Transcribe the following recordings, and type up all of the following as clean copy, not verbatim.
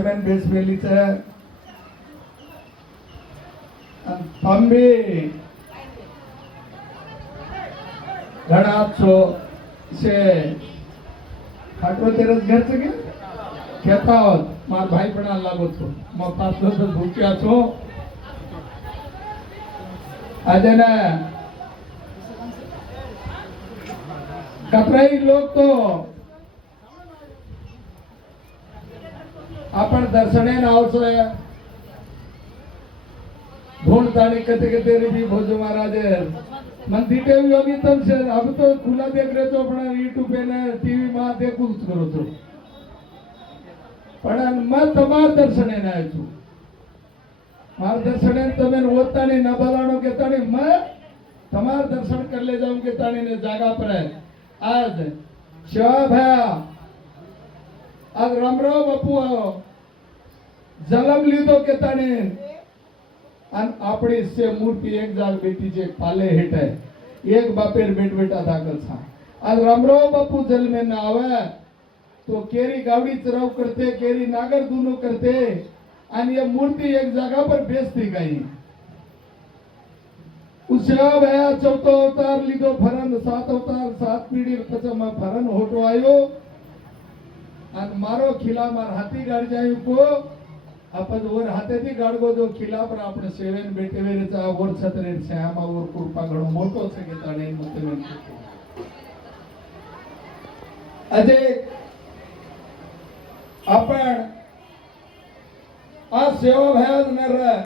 बेसवेलीचं थांबे घडाचो से खाटो तेरस घर से कहता हो मार भाई बना लागो छो मो पासलो तो भूख्या छो आज ना कतराई लोग तो आपण दर्शने आवशो ढूंढतानी कते कते री भोज महाराज मन दीटे योगी तब से अब तो खुला देख रहे तो अपना यूट्यूब पे ने टीवी में देखू करो तो पण मैं तमार दर्शने न आयो छू मार दर्शने तमे होतानी न बलाणो के तानी मैं तमार दर्शन कर ले जाऊं के तानी ने जागा पर है आज शिवा भया आज रामराव बापू जन्म लीधो के ताने अन आपणी से मूर्ति एक जाग बेटी जे पाले हेठ है एक बापेर बेट बेटा दाखल था आज रामराव बापू जल में न आवे तो केरी गावड़ी चराव करते केरी नागर दूनो करते आणि ये मूर्ति एक जगह पर बेचती गई उस्या भया चौथो अवतार लीधो फरन सात अवतार सात पीढ़ी पछमा फरन होटो आयो अन मारो खिला मार हाथी गाड़ जायु को अपन और हाथे थी गाड़गो जो खिला पर अपने सेवन बेटे वेरे चा और छतरे श्याम और कृपा घणो मोटो छे के ताणे मुते अजे आपण आ सेवा भयाज न रह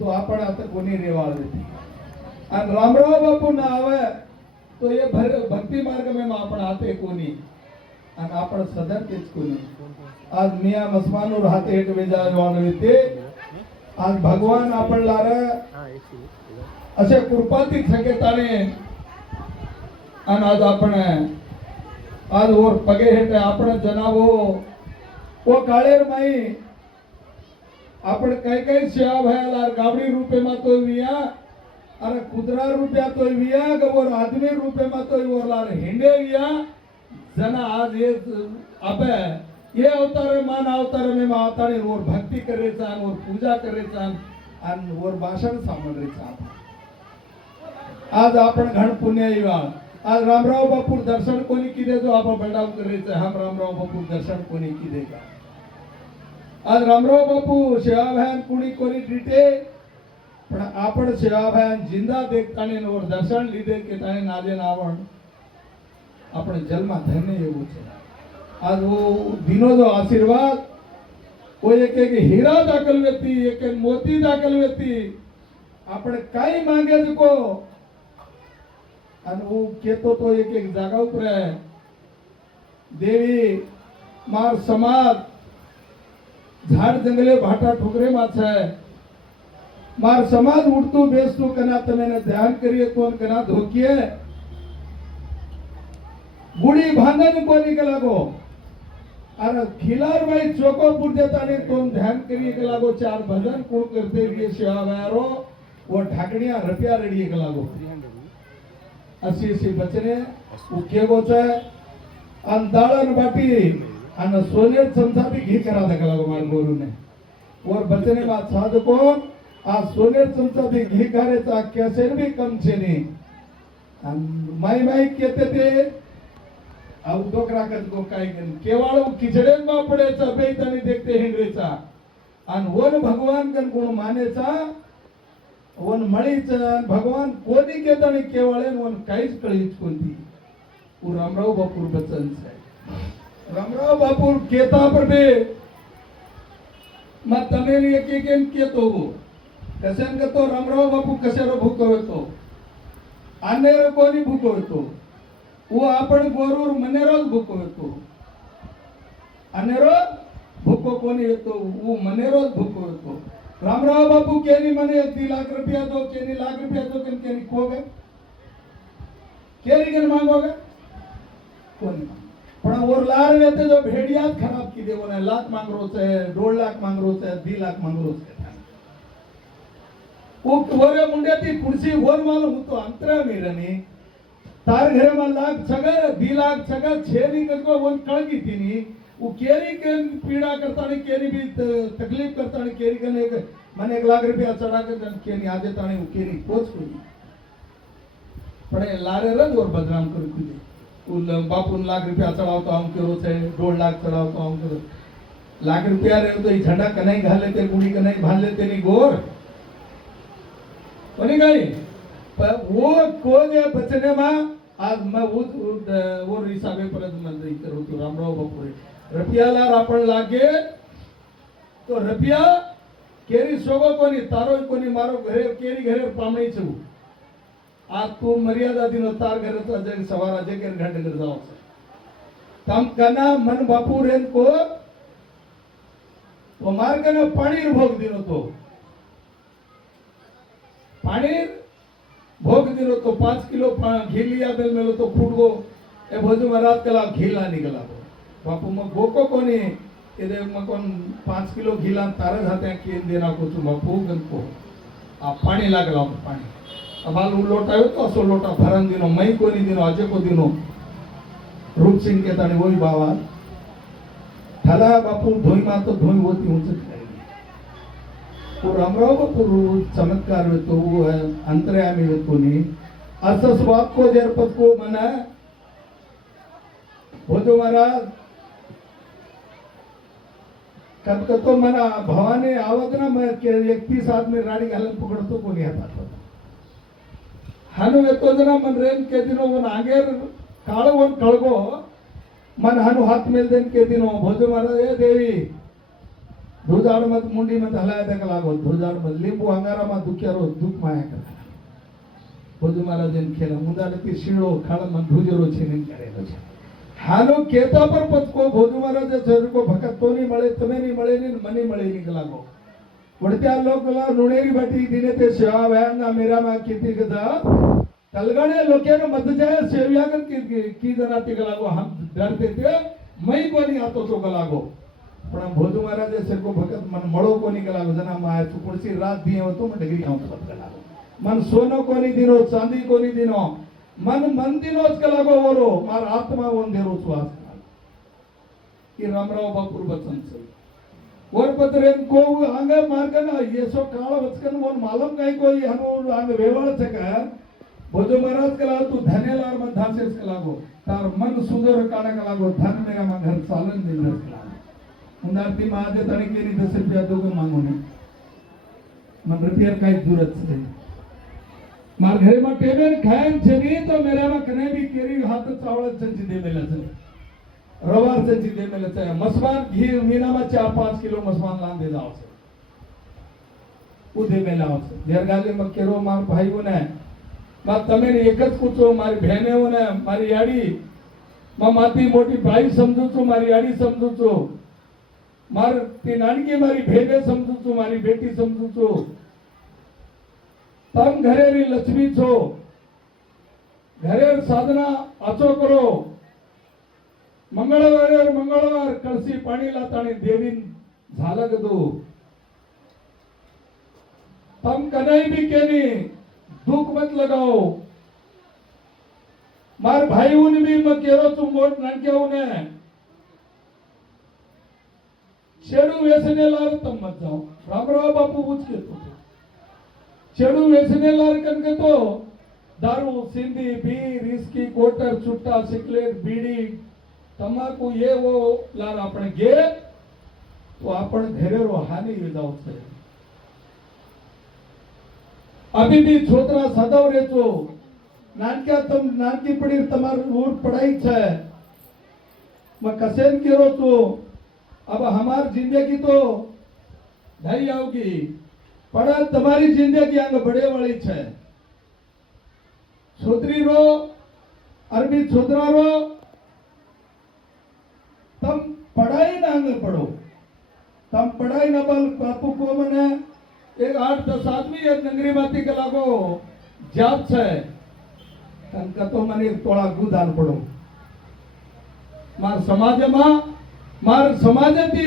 तो आपण आता कोणी रेवाळ देते आणि रामराव बापू ना आवे तो ये भक्ति मार्ग में आपण आते कोणी आणि आपण सदर तेच कोणी आज मिया मस्मानूर हाते हेठ विजाजवान होते आज भगवान आपण लार असे कृपाती संकेताने आणि आज आपण आज और पगे हेठ आपण जनावो ओ काळेर माई आपण काही काही सेवा भयाला गावडी रूपे मा तो विया अरे कुदरा रुपया तो विया गवर आदमी रूपे मा तो वरलार हिंडे विया जना आज ये अबे ये अवतार मान अवतार में अवतार और भक्ति करे चान और पूजा करे चान और भाषण सामग्री चान आज आपण घण पुण्य येवा आज रामराव बापू दर्शन कोणी किदे जो आपण बंडाव करायचं हम रामराव बापू दर्शन कोणी किदे का आज रामराव बापू सेवा भयान कोणी कोणी डीटे पण आपण सेवा भयान जिंदा देखताने और दर्शन लीधे के ताने नाजे नावण આપણે જલમાં ધન્ય એવું છે આજ वो दिनो जो आशीर्वाद वो एक एक हीरा दाखल व्यक्ति एक एक मोती दाखल व्यक्ति આપણે કાઈ માંગે છે કો અને वो કેતો તો એક એક જાગા ઉપર દેવી માર સમાજ ઝાડ જંગલે ભાટા ઠોકરે માં છે માર સમાજ ઉડતું બેસતું કના તમે ધ્યાન કરીએ કોણ કના ધોકીએ गुड़ी भांगन कोनी के लागो अरे खिलार भाई चोको पुर देता नहीं तो ध्यान करिए के लागो चार भजन कोण करते हुए सेवा वारो वो ढाकणिया रपिया रेडिए के लागो असी सी बचने उके गोचे अंदाळन बाटी अन सोने चमचा भी घी करा दे के लागो मार गोरू ने और बचने बात साध को आ सोने चमचा भी घी करे ता कैसे भी कम छे नहीं अन माई माई कहते थे अब डोकरा कर को काय केवळ खिचडेन मा पडेचा बेतानी देखते हिंगरेचा आणि वन भगवान कन कोण मानेचा वन मळीचा भगवान कोणी केतानी केवळेन वन काहीच कळीच कोणती उ रामराव बापूर बचन છે रामराव बापूर केता पर बे मा तमे एक एक केतो कसन कतो रामराव बापू कशारो भूको होतो आनेरो कोणी भूको होतो वो आपण गोरूर मनेरोज भूको होतो अनेरो भूको कोणी होतो वो मनेरोज भूको होतो रामराव बापू केनी मने 2 लाख रुपया दो केनी लाख रुपया दो केनी खोगे केरी गन मांगोगे कोणी पण और लार वेते जो भेड़िया खराब की देवो ने लाख मांग रो छे 2 लाख मांग रो छे 2 लाख मांग रो छे वो वरे मुंडे ती कुर्सी होर मालूम तो अंतरा मेरनी तार घरे में लाख छगर 2 लाख छगर 6 नी को वन कळगी थी नी वो केरी के पीड़ा करता नहीं, केरी भी तकलीफ करता नहीं, केरी कने મને 1 લાખ રૂપિયા ચડા કે કેરી આજે તાણે હું કેરી પોચ કરી પણ એ લારે રજ ઓર બદનામ કરી કુજે બાપુ 1 લાખ રૂપિયા ચડાવતો આમ કર્યો છે 1.5 લાખ ચડાવતો આમ કર્યો लाख रुपया रहे तो ये झंडा कनाई घाल लेते कुड़ी कनाई भाल लेते नहीं गोर बनी गई पर वो को जे बचने में आज मैं वो हिसाबे पर मैं करूँ तो रामराव बापू रुपया लार आपण लागे तो रुपया केरी सोगो कोनी तारो कोनी मारो घरे केरी घरे पामणी छू आज तू मर्यादा दिनो तार घरे तो अजय सवार अजय के घंटे कर जाओ तम कना मन बापू रेन को तो मार्ग ने पानी भोग दिनो तो पानी भोग दिनो तो 5 किलो घी लिया बेल मेलो तो फूट गो ए भोजू महाराज कला घीला निकला बापू में गोको कोनी इधर में कौन 5 किलो घीला तारे जाते केन देना को चु बापू गन को आ पानी लागला पानी अब आल लोटा आयो तो असो लोटा भरन दिनो मई कोनी दिनो अजय को दिनो रूप सिंह के ताने वही बाबा थाला बापू धोई मा तो धोई होती ऊंचे वो रामराव बापू चमत्कार वे तो वो है अंतर्यामी वे को नहीं असस बाप को जरपत को मना भोजो महाराज कब तो मना भवानी आवत ना मैं के 31 आदमी राड़ी घालन पकड़तो को नहीं आता हानु वे तो जना मन रेन के दिनो वन आगे काळो वन कळगो मन हानु हाथ मेल देन के दिनो भोजो महाराज ए देवी धुजाड़ मत मुंडी मत हलाया तक लागो धुजाड़ मत लींबू अंगारा में दुखियारो दुख माया कर भोजो महाराज ने खेला मुंदाडती शीळो खाळ मन धुजरो छीनीन करेलो छे हानु केता पर पत को भोजो महाराज शरीर को भगत तो नहीं मळे तमे नहीं मळे नहीं मनी मळे नहीं लागो वडत्या लोक गला नुणेरी बाटी दिने ते सेवा व्यान ना मेरा मा कीती गदा तलगणे लोकेनो मत जाय सेव्यागन की जनाती गलागो हम डरते थे मई कोनी आतो तो गलागो पण भोजू महाराज से को भगत मन मळो कोनी गलागो जना माय चुकुड़सी रात दिए हो तो मन डगरी आऊं पत गलागो मन सोनो कोनी दिनो चांदी कोनी दिनो मन मन दिनो गलागो वरो मार आत्मा वंदेरो श्वास की रामराव बापूर बचन से और पत्रेन को आंगे मार्गन ये सो काळ वचकन वन मालूम काई कोई हनु आंगे वेवाळ छे का भोजो महाराज कला तू धनेलार में धासेस कलागो तार मन सुंदर काड़ा कलागो धन मेरा मा घर चालन दिन कलागो मुंदारती में आज तने केरी 10 रुपया दोगे मांगो ने मन रुपया काई जरूरत छे मार घरे में टेबल खाएम छे तो मेरा में कने भी केरी हाथ चावल चंची दे मेला छे रवार चंची दे मेला छे मसमान घी मीना में 4-5 किलो मसमान लान दे जाओ छे वो दे मेला छे देर गाले में केरो मार भाईओ ने बात तमे एक ज पूछो मारी बहने ने मारी याड़ी मां माती मोटी भाई समझू छू मारी याड़ी समझू छू मार ती नानकी मारी भेने समझू छू मारी बेटी समझू छू तम घरे री लक्ष्मी छो घरे साधना आचो करो मंगळवार कळसी पाणी लाताणी देवीन झालं गदू तम कनाई भी केनी दुख मत लगाओ मार भाई उन भी मैं केरो तू मोट नानके उन्हें छेड़ू वेसने लार तम मत जाओ रामराव बापू पूछ के तो छेड़ू वेसने लार कन के तो दारू सिंधी बीर इसकी कोटर चुट्टा सिगरेट बीड़ी तमाकू ये वो लार अपने गे तो अपन घरे रो हानि विदाउ छे अभी भी छोतरा सदाव रेचो नानक्या तम नानकी पड़ी तमार ऊर पढ़ाई छे मैं कसेन केरो तो अब हमार जिंदगी तो नहीं आओगी पढ़ा तुम्हारी जिंदगी आगे बढ़े वाली छे छोतरी रो अरबी छोतरा रो तम पढ़ाई ना आगे पढ़ो तम पढ़ाई ना बल बापू को मने एक 8-10 आदमी एक नगरी माती के लागो जात छे तनका तो मने तोड़ा गुदान पड़ो मार समाज थी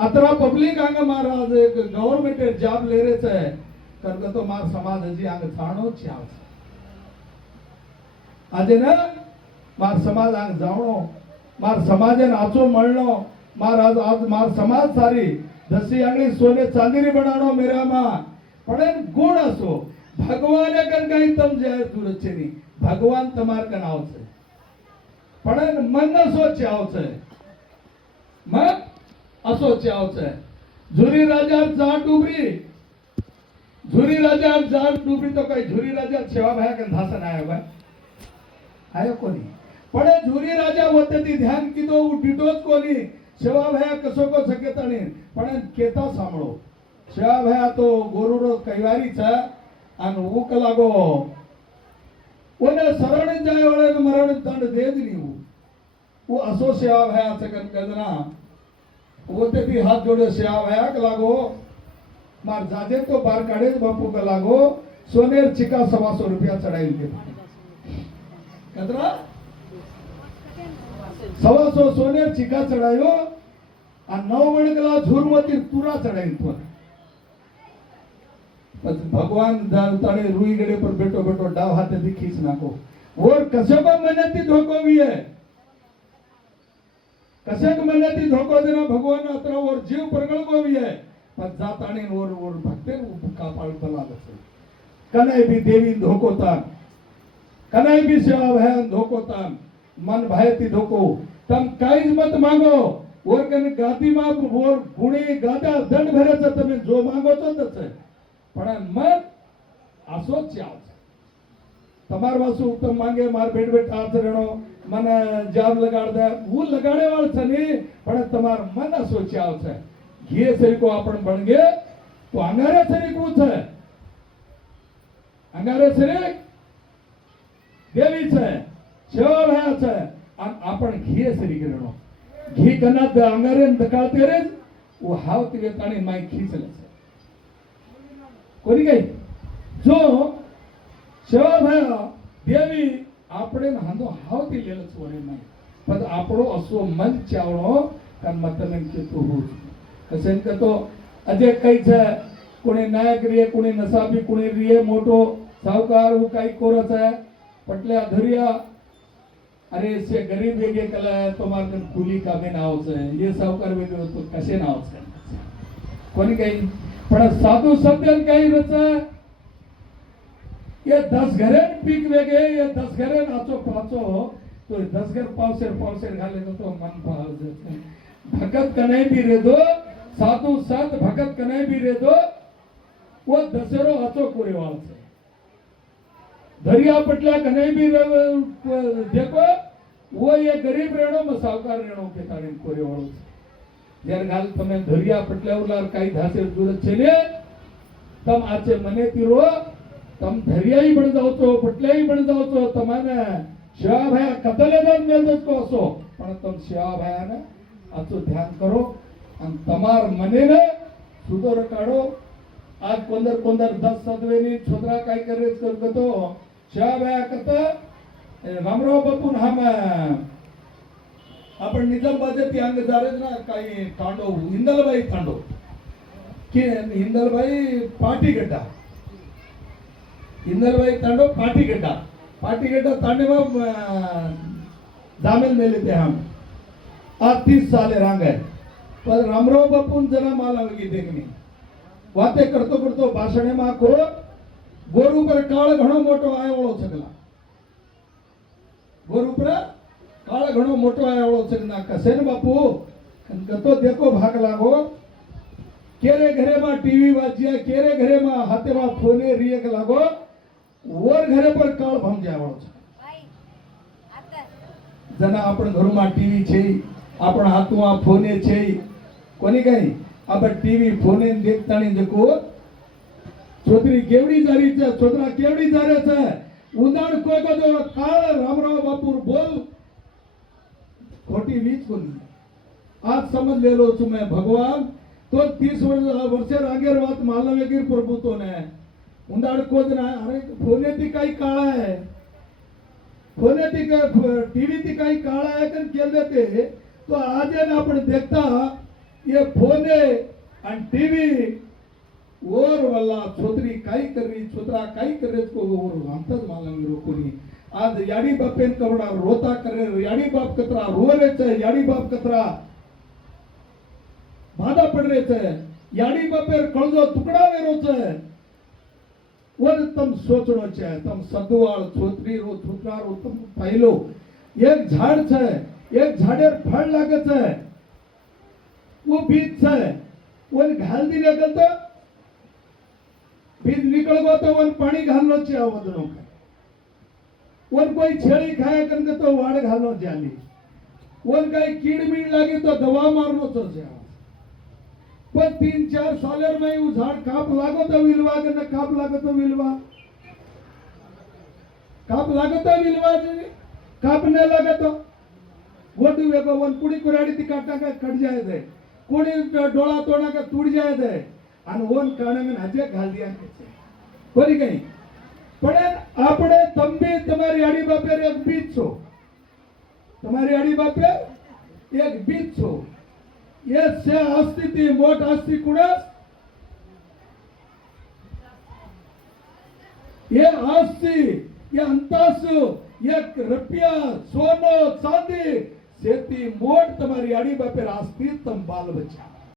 अतरा पब्लिक आगे मार आज एक गवर्नमेंट जॉब ले रहे छे तनका तो मार समाज हजी आगे जाणो छे आज ना मार समाज आगे जावणो मार समाज ने आचो मळनो महाराज आज मार समाज सारी दसी आंगली सोने चांदीनी बनाणो मेराમાં પણ ગુણ असो ભગવાન કન કઈ તમ જાય દૂર છે ની ભગવાન તમાર કન આવશે પણ મન સોચ આવશે મન અસોચ આવશે ઝુરી રાજા જાટ ડુબરી ઝુરી રાજા જાટ ડુબરી તો કઈ ઝુરી રાજા સેવા ભાઈ કન ધાસન આયો ભાઈ આયો કોની પણ ઝુરી રાજા વતતી ધ્યાન કીધો ઉડીટો જ કોની સેવા ભાઈ કસો કો શક્યતા નહીં પણ કેતા સાંભળો સેવા ભાઈ તો ગોરુરો કઈવારી છે અને ઉક લાગો ઓને શરણ જાય વળે મરણ દંડ દે જ નહીં वो असो सेवा भया सकन कदना वो ते भी हाथ जोड़े सेवा भया के लागो मार जादे तो बार काढ़े बापू के लागो सोनेर चिका 125 रुपया चढ़ाई दे कदरा 125 सोनेर चिका चढ़ायो आ 9 मणकला झुरमती तुरा चढ़ाई तो भगवान दाताड़े रुई गड़े पर बेटो बेटो डाव हाथे थी खींच नाखो और कसबा मनेती धोको भी है कशक मन्नती धोको देना भगवान अत्र और जीव प्रगल को भी है पर जाताणी और भक्ते कापाळ बला लसे कनाई भी देवी धोको तान कनाई भी सेवा भय धोको तान मन भयती धोको तम काई मत मांगो और कने गादी मा और गुणी गादा दंड भरे छ તમે જો માંગો છો તો છે પણ મન આસો ચાવ તમાર વાસુ તમ માંગે માર બેટ બેટ હાથ રેણો મને જાબ લગાડ દે હું લગાડે વાળ છે ને પણ તમાર મન સોચ્યા છે ઘી સરીકો આપણ બણગે તો અંગારે સરીકું છે અંગારે સરીક દેવી છે સેવા ભયા છે આપણ ઘી સરીક રેણો ઘી કના દ અંગારે દકાળતે રે वो हावती वेताणी माई खींच ले છે કોની ગઈ જો સેવા ભયા દેવી આપણે હાંદો હાવતી લેલ છોરે નહીં પણ આપણો અસો મન ચાવણો કન મતન કે તો હો કસન કે તો અજે કઈ છે કોને નાયક રીએ કોને નસાબી કોને રીએ મોટો સાવકાર હું કઈ કોર છે પટલે ધરિયા અરે સે ગરીબ વેગે કલા તમાર કન કુલી કામે ના આવશે ये સાવકાર વેગે તો કશે ના આવશે કોની કઈ પણ સાધુ સંતન કઈ રચે ये 10 घरे पीक वेगे ये 10 घरे नाचो पाचो तो 10 घर पावसेर घाले तो मन भाव जाते भगत कनाई भी रे दो साधु संत भगत कनाई भी रे दो वो दशरो हाचो कोरे वाल से दरिया पटला कनाई भी देखो वो ये गरीब रेणो में सावकार रेणो के तारीन कोरे वाल से यार गाल तमे दरिया पटला उलार काई धासे दूर छे तम आचे मने तीरो तम धैर्यही बन जाओ तो पटल्याही बन जाओ तो तमाने सेवा भया कतले दन मेल को असो पण तम सेवा भया ने आचो ध्यान करो अन तमार मने ने सुधोर काढो आज कोंदर 10 सदवेनी छोदरा काय करे करतो तो सेवा भया कता रामराव बापून हम आपण निजाम बाजेती अंग जारे ना काही तांडो हिंदलबाई तांडो के हिंदलबाई पाटी गड्डा इंदलबाई तांडो पाटीगड्डा तांडे में जामेल में लेते हम आज 30 साल रंग है पर रामराव बापून जना माला लगी देखनी वाते करतो भाषणे में को गोरु पर काळ घणो मोटो आयो वळो छगला गोरु पर काळ घणो मोटो आयो वळो छगना कसेन बापू कतो देखो भाग लागो केरे घरे में टीवी वाजिया केरे घरे में हाथे में फोने रियक लागो और घरे पर काळ भम जावळो છે जना आपण घરમાં ટીવી છે आपण હાથમાં ફોને છે કોની કઈ આપણે ટીવી ફોને દેખતાની જકો છોકરી કેવડી જારી છે છોકરા કેવડી જારે છે ઉંદાણ કોઈ બધો કાળ રામરાવ બાપુ બોલ ખોટી વીજ કોની आज समझ ले लो तुम्हें भगवान तो 30 वर्षे रागेर वात मालवेगीर प्रभु तो ने उंदाड़ कोदना अरे फोने ती काही काळा आहे फोने ती टीवी ती काही काळा आहे कन केल देते तो आज आपण देखता ये फोने आणि टीवी और वाला छोत्री काही कर रही छोत्रा काही कर रहे को और अंतज मालवेगीर कोणी आज याडी बापेन कवडा रोता करे याडी बाप कतरा रोले याडी बाप कतरा पड़ रहे थे याडी बापेर कळजो तुकडा वेरो छे वर तम सोचणो छे तम सदुवाळ छोत्री रो छुटकार रो तम पहिलो एक झाड़ छे एक झाड़ेर फळ लागे छे वो बीज छे वन घाल दिले गल तो बीज निकल गो तो वन पानी घालनो छे आवदनो वन कोई छेड़ी खाया करके तो वाड़ घालनो जाली वन कई कीड़ मीड़ लागी तो दवा मारनो तो छे पण 3-4 सालेर में यू झाड़ काप लागो तो विलवा के न काप लागो तो विलवा काप लागो तो विलवा जी काप न लगे तो गोटू वेगो वन कुड़ी कुराड़ी ती काटा के कट जाए दे कुड़ी डोळा तोड़ा के टूट जाए दे अन वन काणे में हजे घाल दिया कोरी गई पण आपणे तंबी तुम्हारी आड़ी बापेर एक बीज छो तुम्हारी आड़ी बापेर एक बीज छो ये से आस्ती थी मोट आस्ती कुड़स ये आस्ती ये अंतासु ये रुपया सोनो चांदी सेती मोट तुम्हारी आड़ी बापेर आस्ती तम बाल बच्चा